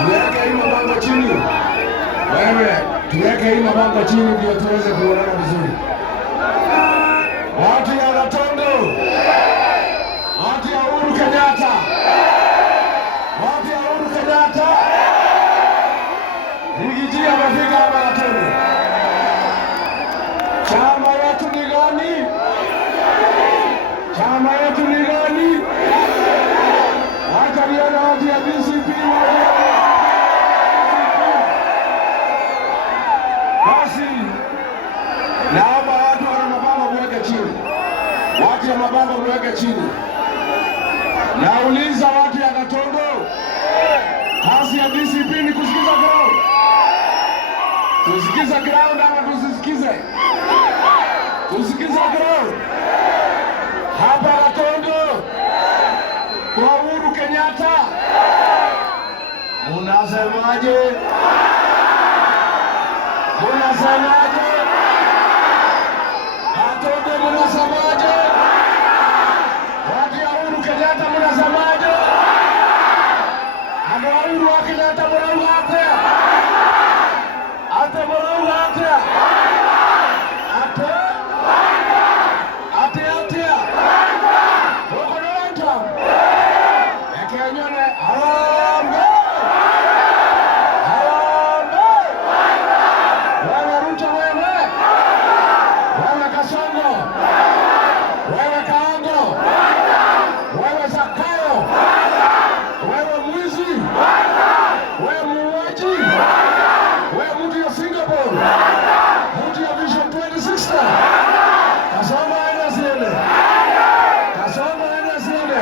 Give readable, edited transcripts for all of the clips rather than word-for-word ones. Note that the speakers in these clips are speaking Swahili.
Tuweke hii mabango chini. Wewe, tuweke hii mabango chini ndio tuweze kuonana vizuri. Watu ya Gatundu, watu ya Uhuru Kenyatta, watu ya Uhuru Kenyatta, Rigiji amefika hapa Gatundu. Chama yetu ni gani? Chama yetu ni gani? Wacha nione watu ya DCP. Basi naomba watu wana mabango mweke chini, watu ya mabango mweke chini. Nauliza watu ya Gatundu, kazi ya DCP ni kusikiza ground. Tusikize ground ama tusisikize? Tusikize ground. Hapa Gatundu kwa Uhuru Kenyatta, unasemaje? Unasemaje? Gatundu unasemaje? Watu ya Uhuru Kenyatta unasemaje? Ama Uhuru wa Kenyatta mnauhate? Ate mnauhate? Ate? Ate ate? Huko ndio Ekenyone harambe. Harambe. Wewe Ruto wewe. Wewe Kasongo. Wewe Kaongo. Wewe Zakayo. Wewe mwizi. Wewe muuaji. Wewe mtu ya Singapore. Mtu ya Vision 2060. Kasongo aenda siende. Kasongo aenda siende.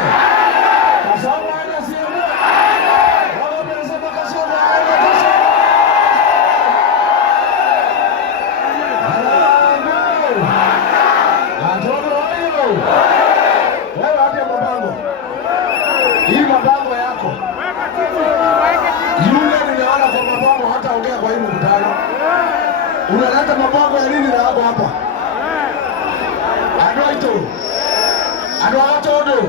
Kasongo aenda siende. Wao wanasema Kasongo aenda Kasongo. Gatundu hayo. Wewe hadi mabango. Hii mabango yako. Yule ninaona kwa mabango hata ongea kwa hii mkutano. Unaleta mabango ya nini na hapo hapa? Adwaito. Adwaito.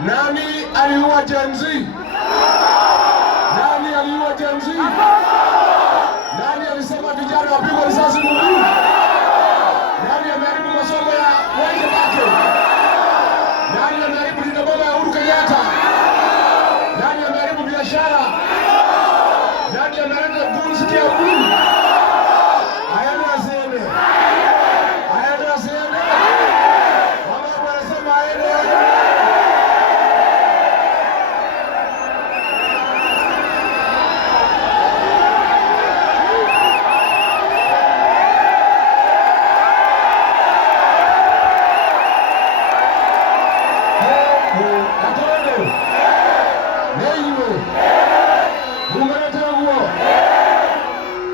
Nani aliua Gen Z? Nani aliua Gen Z? Nani alisema vijana wapigwe risasi mguu? Nani ameharibu masomo ya Mwai Kibaki? Nani ameharibu linda boma ya Uhuru Kenyatta? Nani ameharibu biashara? Nani ameleta gunzi ya Uhuru? Haya ndio asiende. Haya ndio asiende. Wao wanasema aende. Gatundu. Neiwe. Mungaleta huo.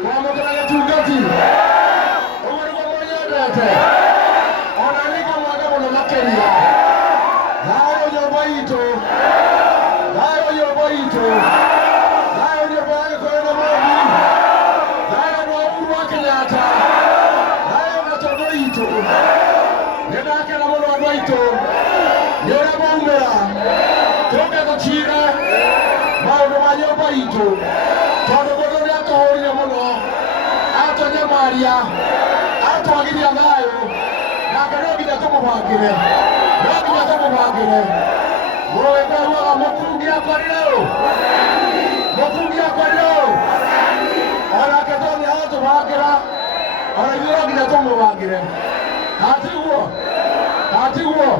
Kwa mkana yetu ngati. Umuri kwa mwenye Onanika mwaka mwana makeria. Hayo nyomba ito. Hayo nyomba ito. Hayo nyomba yake kwa eno mwami. Hayo ni Uhuru wa Kenyatta. Hayo Gatundu ito. Nedake na mwana wa ito. Nyora mwumera. Toke kuchira. Maundu ma nyomba ito. Tondu mundu ni atuhurire muno. Atonyamaria. Atwagiria thayo. Nake no nginya tumubangire. No nginya tumubangire. Mweberuaga mukungi akorire u. Mukungi akorire u. Onake tongi agatubangira. Ona ithuĩ no nginya tumubangire. Katiguo. Katiguo.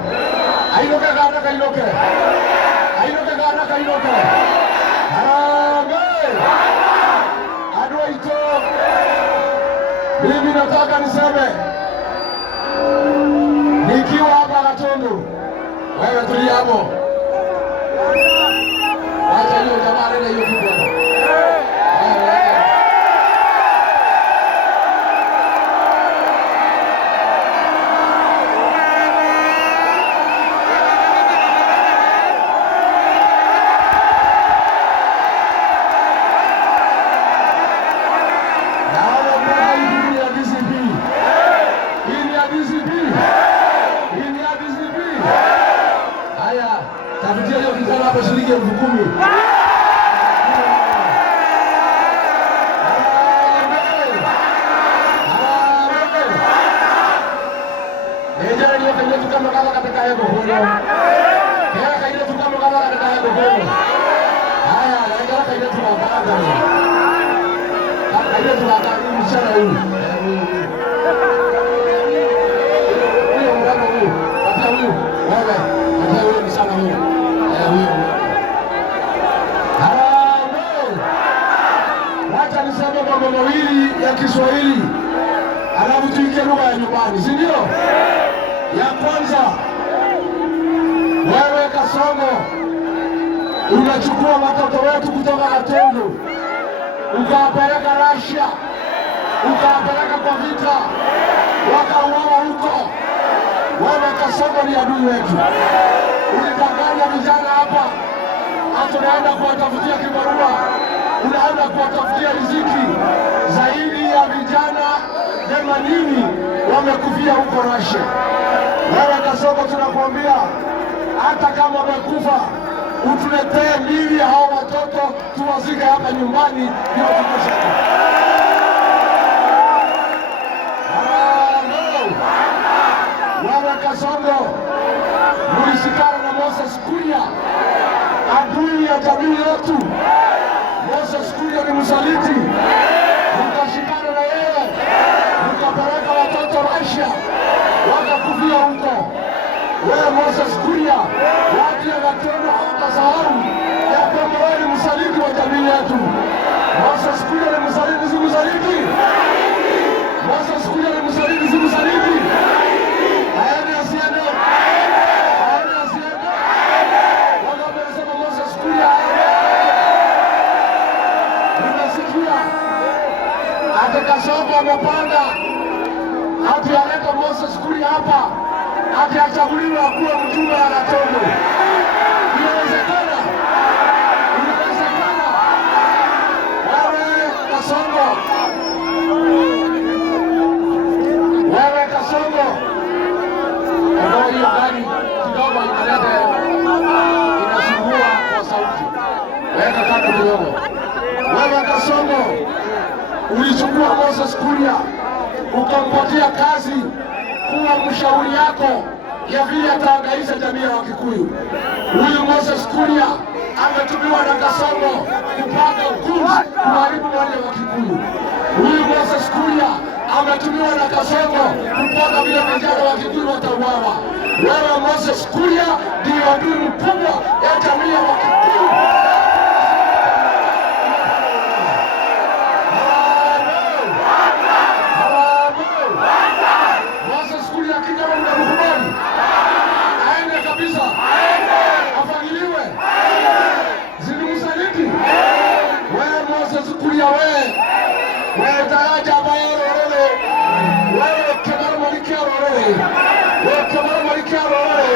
Ainuke gana kainuke. Ainuke gana kainuke. Harambee. Adwaito. Mimi nataka niseme nikiwa hapa Gatundu, wewe tulia hapo. Wacha hiyo jamaa nenda hiyo kubwa. Tafutia hiyo kijana hapa shilingi 10,000. mchana huu. Huyo mrano huu. Patia huyu. Wewe. Patia huyo mchana huu. Huyo. Harambee. Wacha niseme mambo mawili ya Kiswahili. Alafu tuingie lugha ya nyumbani, si ndio? Ya kwanza, wewe Kasongo unachukua watoto wetu kutoka Gatundu ukawapeleka Russia, ukawapeleka kwa vita, wakauawa huko. Wewe Kasongo ni adui wetu. Ulidanganya vijana hapa, hatunaenda kuwatafutia kibarua, unaenda kuwatafutia riziki. Zaidi ya vijana 80 wamekufia huko Russia. Wewe Kasongo tunakuambia, hata kama wamekufa, utuletee mili ya hao watoto tuwazike hapa nyumbani ndio tukushike. Wewe Kasongo mulisikana na Moses Kuria, adui ya jamii yetu. Moses Kuria ni msaliti, mkashikana na yeye, mkapeleka watoto Russia, wakakufia huko. Wewe Moses Kuria, watu ya Gatundu hawatasahau ya kwamba wewe ni msaliti wa jamii yetu. Moses Kuria ni msaliti, si msaliti? Moses Kuria ni msaliti, si msaliti? Aende asiende? Aende asiende? Wangapi wanasema Moses Kuria aende? Nimesikia ati Kasongo amepanga ati aleta Moses Kuria hapa ati achaguliwa kuwa mjumbe wa Gatundu. Inawezekana? Inawezekana? Wewe Kasongo, wewe Kasongo, ndio hiyo gari kidogo inasumbua kwa sauti. Weka kando kidogo. Wewe Kasongo, ulichukua Moses Kuria ukampatia kazi kuwa mshauri yako ya vile ataangaisha jamii ya Wakikuyu. Huyu Moses Kuria ametumiwa na Kasongo kupanga kursi kuharibu wale wa Kikuyu. Huyu Moses Kuria ametumiwa na Kasongo kupanga vile vijana wa Kikuyu watauawa. Wewe Moses Kuria ndiyo adui mkubwa ya jamii ya Wakikuyu. Wewe taraja ambaye rorore, wewe Kemaru Malkia rorore, wewe Kemaru Malkia rorore,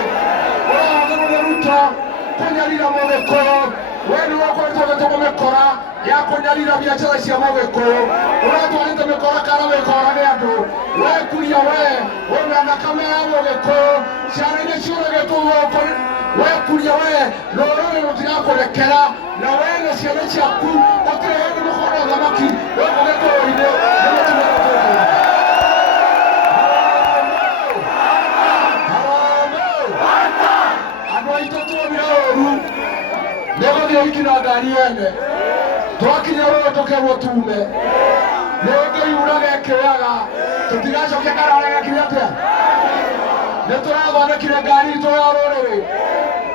wewe Kemaru Ruto, kunyalira mobekoro, wewe ni wako nitoke mobekora, ya kunyalira biashara cia mobekoro, unatwalita mekora kana mekora ne andu, wewe Kuria wewe na kamera mobekoro, ciana ile ciore getu woko, wewe Kuria wewe rorore rutira kurekera, na wewe na ciana ciaku utire ni mukora thamaki, wewe ikina ngari ene twakinya rũtũkegwo tume nĩngĩ yura gekĩaga tũtigacokia karara gakiri atĩa nĩtũrathondekire ngari itũ ya rũrĩrĩ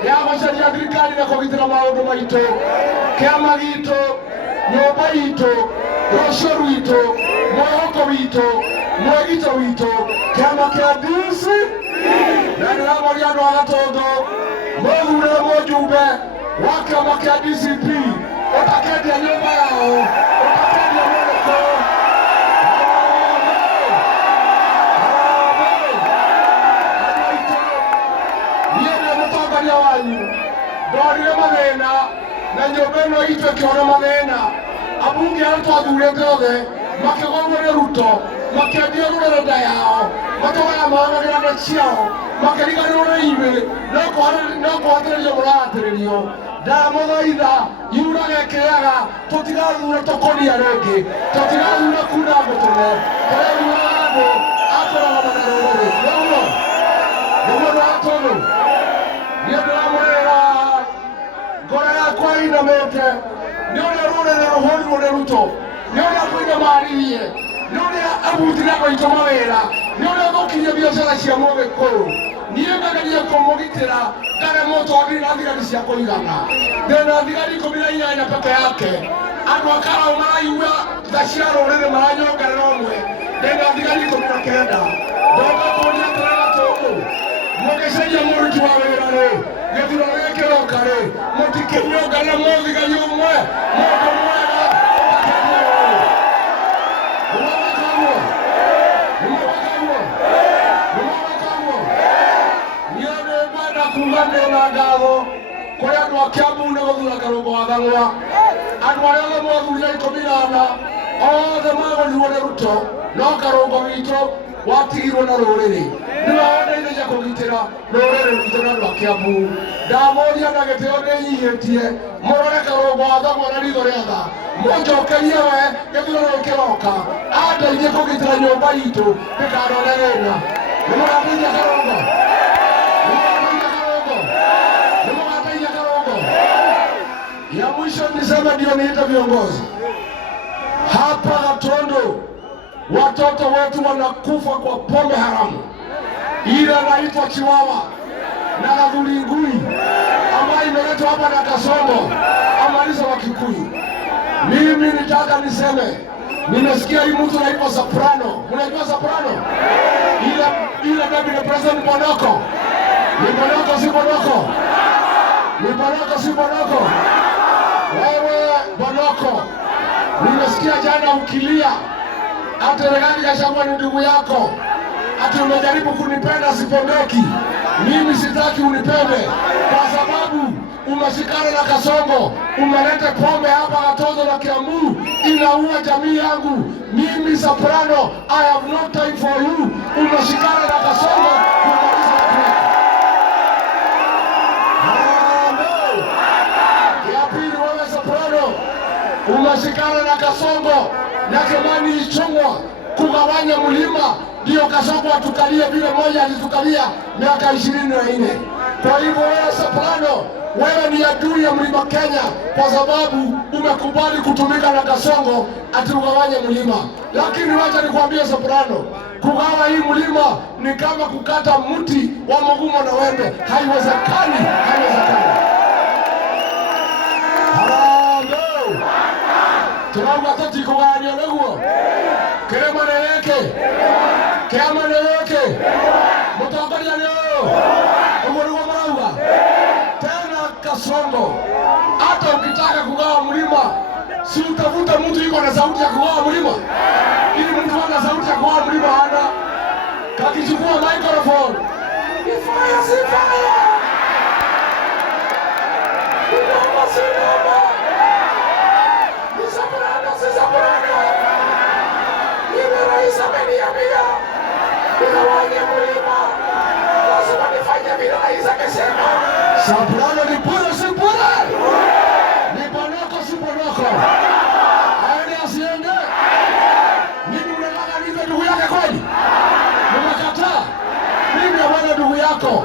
ya gũcaria thirikari na kũgitĩra maũndũ maitũ kĩama gitũ nyũmba itũ rũciũ rwitũ mwĩhoko witũ mwĩgito witũ kĩama kĩa DCP na ndĩramoria andũ a Gatundu mũthurĩre mũjumbe wa kĩama kĩa DCP ũtakendia nyũmba yao ũtakendia mwĩhoko mũtongoria wanyu ndorire mathĩna na nyũmba ĩno itũ ĩkĩona mathĩna abunge arĩa twathurĩte othe makĩgomwo nĩ Ruto makĩendia rũrenda yao matũgaya maganagĩra na ciao makĩriganĩrwo nĩ inyuĩ no kũhatĩrĩrio mũrahatĩrĩrio ndamũthaitha yura gekĩaga tũtigathura tũkũnia rĩngĩ tũtigathura kuna ngũtũne tũrethura andũ akũrũgama na rũrĩrĩ nĩguo Gatundu niĩ ndĩramũrĩra ngoro yakwa inamĩte nĩ ũrĩa rũrĩrĩ rũhũrirwo nĩ Ruto nĩũrĩa kwĩna marĩrie, nĩũrĩa abutire gũitwo mawĩra, nĩũrĩa gũkinyia biacara cia Mũgĩkũyũ. Niĩ ngageria kũmũgitĩra ngaremwo tondũ ndirĩ na thigari cia kũigana. Ndĩna thigari 18 peke yake. Andũ a Karaũ maraigua tha cia rũrĩrĩ maranyongerera ũmwe. Ndĩna thigari 19. Ndoka kũria atĩrĩ Gatũngũ, mũgĩcenjia mũruti wa wĩra-rĩ, gĩthurano gĩkĩ gĩoka-rĩ, mũtikĩnyongerera mũthigari ũmwe, mũndũ mwega ũgakĩendia ũũ. Nĩmwagĩkaguo? Nĩmwagĩkaguo? Nĩmwagĩkaguo? Niĩ nĩngwenda kuuga ndĩna ngatho kũrĩ andũ a Kiambu nĩ gũthura Karũngũ Wathang'wa. Andũ arĩa othe mwathurire 14 othe magũrirwo nĩ Ruto, no Karũngũ witũ watigirwo na rũrĩrĩ. Nĩwe wonanirie kũgitĩra rũrĩrĩ rwitũ na andũ a Kiambu. Ndamũria na gĩtĩo nĩnyihĩtie, mũrore Karũngũ Wathang'wa na ritho rĩa tha, mũnjokerie we gĩthurano kĩroka andeithie kũgitĩra nyũmba itũ ndĩkanone thĩna. Nĩmũgateithia Karũngũ? Nĩmũgateithia Karũngũ? Nĩmũgateithia Karũngũ? Ya mwisho niseme ndio niite viongozi hapa Gatundu. Watoto wetu wanakufa kwa pombe haramu ile inaitwa Chiwawa na Gathulingui ambayo imeletwa hapa na Kasongo amaliza wa Kikuyu. Mimi nitaka niseme, nimesikia hii mtu anaitwa Soprano. Unajua Soprano? Ile deputy president Bonoko. Ni Bonoko si Bonoko? Ni Bonoko si Bonoko? Wewe Bonoko, nimesikia jana ukilia ati Rigathi Gachagua ni ndugu yako, ati umejaribu kunipenda sipendeki. Mimi sitaki unipende kwa sababu umeshikana na Kasongo, umeleta pombe hapa Gatundu na Kiambu, inaua jamii yangu. Mimi Soprano, I have no time for you. Umeshikana na Kasongo kumaliza watu wako. Ya pili, wewe Soprano umeshikana na Kasongo na Kimani Ichung'wah kugawanya mlima, ndio Kasongo atukalie vile moja alitukalia miaka 24. Kwa hivyo wewe Soprano, wewe ni adui ya mlima Kenya kwa sababu umekubali kutumika na Kasongo ati ugawanye mlima. Lakini wacha nikwambie Soprano, kugawa hii mlima ni kama kukata mti wa Mugumo na wembe. Haiwezekani, haiwezekani. Turauga tutikugania niguo kirema neke kiama neke mutongoria ni uyu uguo niguo marauga tena. Kasongo, hata ukitaka kugawa mlima si utafuta mtu yuko na sauti ya kugawa mlima, ili mtu ana sauti ya kugawa mlima hana, kakichukua microphone ni fire si fire, noma si noma. Soprano ni bure si bure? Ni Bonoko si Bonoko? Aende asiende? Mimi unataka niwe ndugu yake kweli? Nimekataa. Mimi hapana ndugu yako.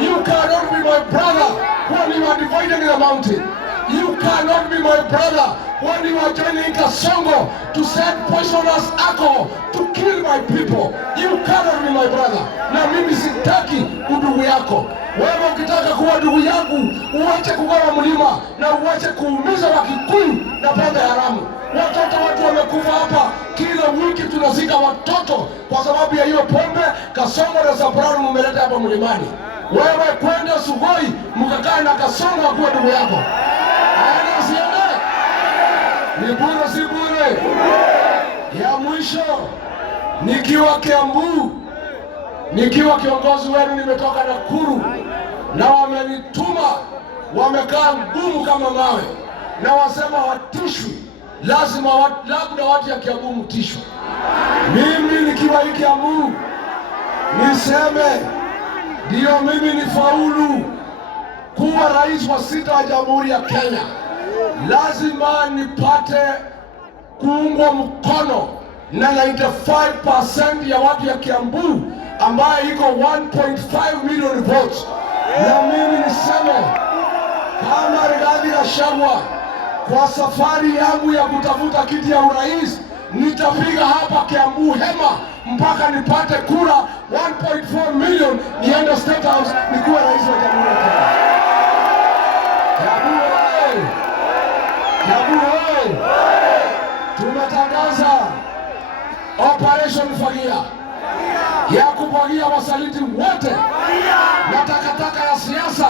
You cannot be my brother when you are divided in the mountain. You cannot be my brother when you are joining Kasongo to send poisonous alcohol to kill my people. You cannot be my brother. Na mimi sitaki undugu yako. Wewe ukitaka kuwa ndugu yangu, uache kugawa mlima na uache kuumiza Wakikuyu na pombe haramu. Watoto wetu wamekufa hapa, kila wiki tunazika watoto kwa sababu ya hiyo pombe. Kasongo na Soprano mumeleta hapa mlimani. Wewe kwenda Sugoi mkakaa na Kasongo akuwe ndugu yako. Aende asiende? Ni bure si bure? Ya mwisho, nikiwa Kiambu, nikiwa kiongozi wenu, nimetoka Nakuru na wamenituma, wamekaa ngumu kama mawe na wasema watishwi, lazima labda watu ya Kiambu mtishwe. Mimi nikiwa hii Kiambu niseme ndio mimi nifaulu kuwa rais wa 6 wa Jamhuri ya Kenya, lazima nipate kuungwa mkono na 95% ya watu ya Kiambu ambaye iko 1.5 million votes. Na mimi niseme kama Rigathi Gachagua kwa safari yangu ya kutafuta kiti ya urais, nitapiga hapa Kiambu hema mpaka nipate kura 1.4 million niende State House nikuwe rais wa Jamhuri ya Kenya. Kiambu oye! Kiambu oye! Tumetangaza Operation Fagia ya kufagia wasaliti wote na takataka ya siasa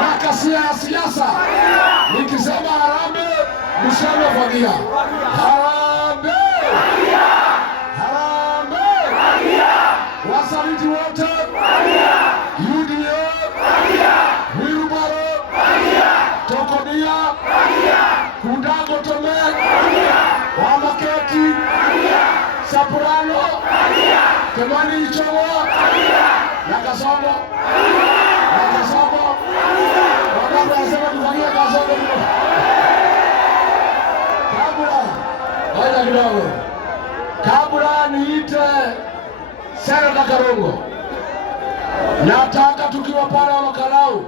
na kasia ya siasa. Nikisema harambee, mseme fagia. Harambee! Harambee! Wasaliti wote, UDA, Wilbaro, Tokodia, Kundago Tome, Wamaketi, Sapurano, Kemani Ichong'wa, na Kasongo, wakati anasema tufagia Kasongo. Kabla kidogo, kabla niite Seneta Karungo, nataka tukiwa pale Olokalau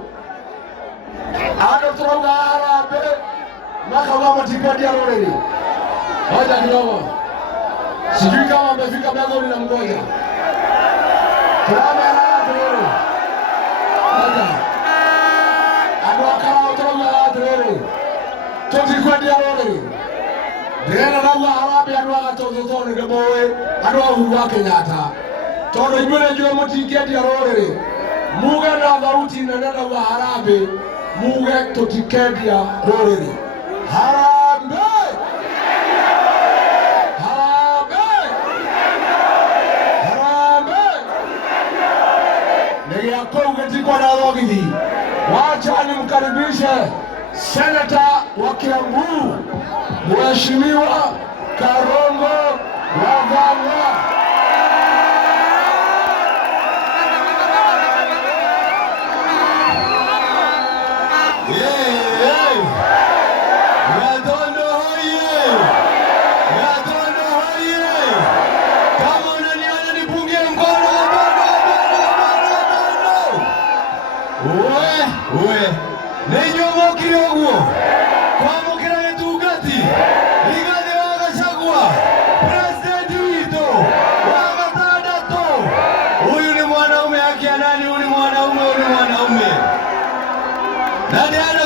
ado turoga harambee makawa matipedi ya Roreri. Ngoja kidogo, sijui kama amefika Bego na mgoja. Tunaomba harambee. Ngoja. Ado Olokalau turoga harambee. Tutipedi ya Roreri. Ndena na harambee ado agatothotone ngeboe ado Uhuru wa Kenyatta. Tondo inyuĩ njũĩ mũtingĩendia rũrĩrĩ, muge na thauti nene na harambee, muge tũtikendia rũrĩrĩ. Harambee! Harambee! Harambee! Nĩ gĩa kũu gĩtikwo na thogithi. Wacha nimkaribishe Seneta wa Kiambu, Mheshimiwa Karungo Wavanga.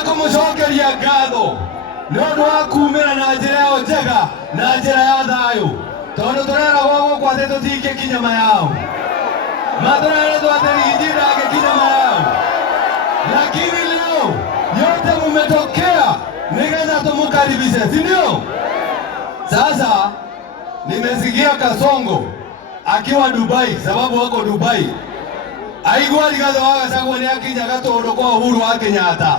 Kumucokeria ngatho nĩ ũndũ wa kumĩra na njĩra ya njega na njĩra ya thayũ, tondũ tũreragwo gũkũ atĩ tũtingĩkinya mayao, matũreretwo atĩ Rigiji ndangĩkinya mayao, lakini leo yote mumetokea nigetha tumukaribishe, si ndio? Sasa nimesikia Kasongo akiwa Dubai, sababu wako Dubai, aigua Rigathi wa Gachagua nĩ akinya Gatũndũ kwa Uhuru wa Kenyatta.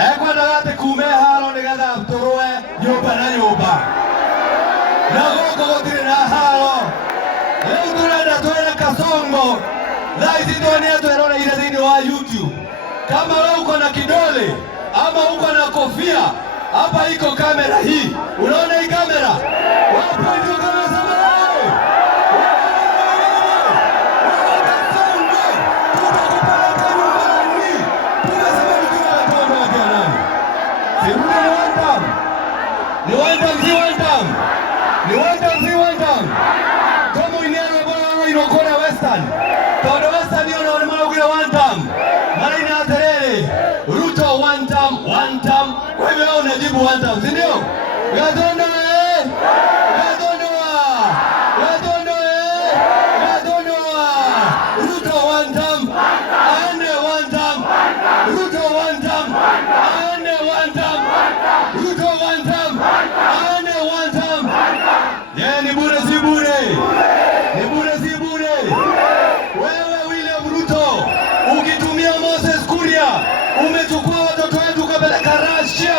Ekwendaga atĩ kume haro nĩgetha tũrũe nyũmba na nyũmba, na gũkũ gũtirĩ na haro. Rĩu tũrenda twĩre Kasongo thaa ici tuonie twĩroreire thĩinĩ wa YouTube, kama wewe uko na kidole ama uko na kofia, hapa iko kamera hii, unaona hii kamera? Wapo ndio kama samani. Ni one time. Como inero bora inokora Western. Todo Western yo no maraugire one time. Marina terere. Ruto one time. Wewe unajibu one time, si ndio? Gatondo Ruto one time. Ande one time. Ruto one time. Ande one time. Ruto one time. Ande one time. Yeah, ni bure si bure. Ni bure si bure. Wewe William Ruto, ukitumia Moses Kuria, umechukua watoto wetu ukapeleka Russia.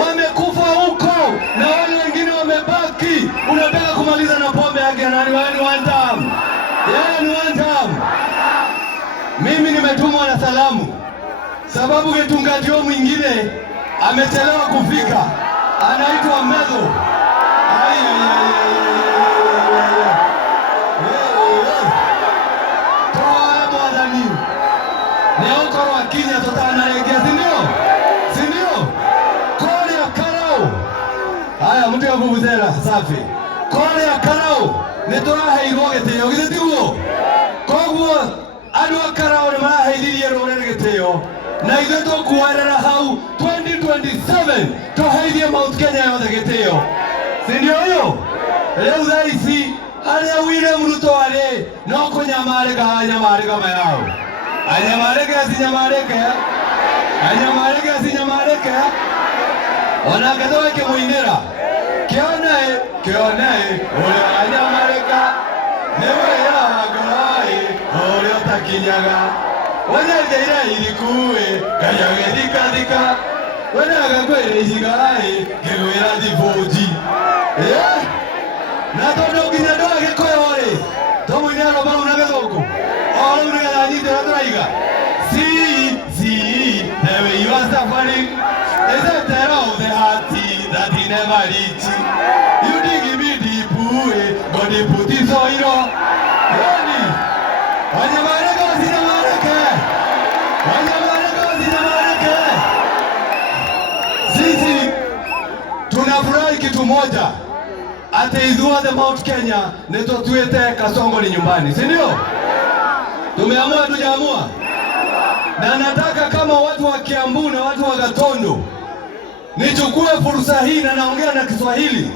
Wamekufa huko na wale wengine wamebaki. Unataka kumaliza na pombe yake nani? Wewe ni one time. Yeah, ni one time. Mimi nimetumwa na salamu, sababu mtungaji mwingine amechelewa kufika, anaitwa Medho. Toa mwadhani ni okoro akinya totana regea, si ndio? Korea Haya mtu ya vuvuzela safi. Kole ya karao nituraheirwo gitio githitiguo. Koguo andu akarao ni maraheithirie rurere gitio. Na ithuĩ tũkuoerera hau 2027 tũheithie Mount Kenya yothe gĩtĩo. Si ndio hiyo? Rĩu thaa ici harĩa William Ruto arĩ no kũnyamarĩka anyamarĩka mayao. Anyamarĩke asinyamarĩke. Anyamarĩke asinyamarĩke. Ona kathoe kĩmũinĩra. Kĩone ũrĩa anyamarĩka. Nĩ wĩra wa ngoro ũrĩa ũtakinyaga. Wanyajeira ilikuwe kaya gedika wanaga kwere isigai kewera divoji na todo kinyado agekoyore tomo nyalo ba unagadoko ora unaga ni de traiga si never you are suffering is a terror of the heart that he never reach you dig me deep God put his oil yani wanyamareka sinamareka. Sisi tunafurahi kitu moja, ataidhuathe Mount Kenya nitotuete Kasongo ni nyumbani, si ndio? Tumeamua tujaamua? Na nataka kama watu wa Kiambu na watu wa Gatondo nichukue fursa hii na naongea na Kiswahili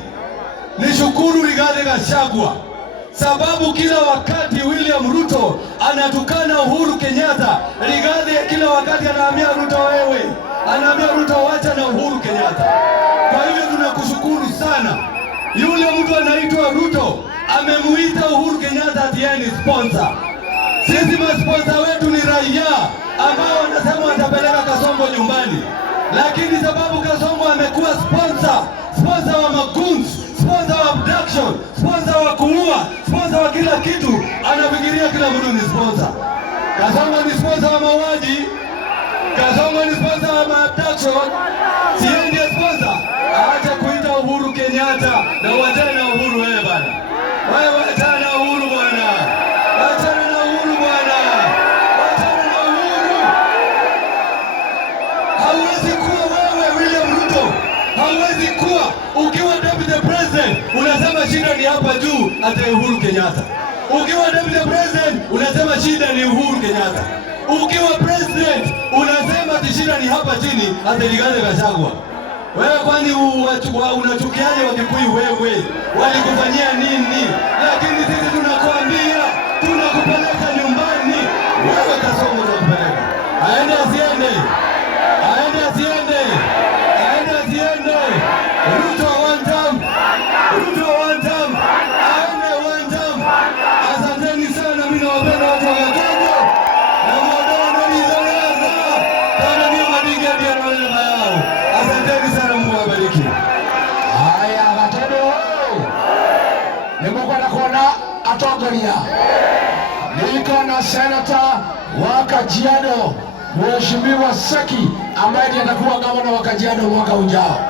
nishukuru Rigathi Gachagua, sababu kila wakati William Ruto anatukana Uhuru Kenyatta, Rigathi kila wakati anaambia Ruto wewe, anaambia Ruto wacha na Uhuru Kenyatta. Kwa hivyo tunakushukuru sana. Yule mtu anaitwa Ruto amemuita Uhuru Kenyatta ati yeye ni sponsor. Sisi masponsor wetu ni raia ambao wanasema watapeleka Kasongo nyumbani, lakini sababu Kasongo amekuwa sponsor wa maguns, sponsor wa abduction, sponsor wa kuua, sponsor wa kila kitu, anafikiria kila mtu ni sponsor. Kasongo ni sponsor wa mauaji, Kasongo ni sponsor wa abduction, siye ndiye sponsor. Acha kuita Uhuru Kenyatta na wachana na Uhuru wewe bana. Wewe wachana na Uhuru bwana. Wachana na Uhuru bwana. Wachana na Uhuru. Hauwezi kuwa wewe William Ruto. Hauwezi kuwa ukiwa deputy president unasema shida ni hapa juu ati Uhuru Kenyatta. Ukiwa deputy president unasema shida ni Uhuru Kenyatta. Ukiwa president unasema ati shida ni hapa chini ati Rigathi Gachagua. Wewe kwani unachukiaje Wakikuyu wewe? Walikufanyia nini? Lakini sisi tunakuambia tunakupeleka nyumbani. Wewe Kasongo tunakupeleka. Aende asiende. Aende asiende. Aende asiende. Ruto one time. Ruto one time. Aende one time. Asanteni sana, mimi nawapenda watu wa Gatondo. Na mwadona ni zonaza. Kana ni mabiga ndio wale mayao. Asanteni sana, Mungu awabariki. Haya Gatondo. Nimekwenda kuona atongoria. Niko na Senator wa Kajiado, Mheshimiwa Seki ambaye atakuwa gavana wa Kajiado mwaka ujao.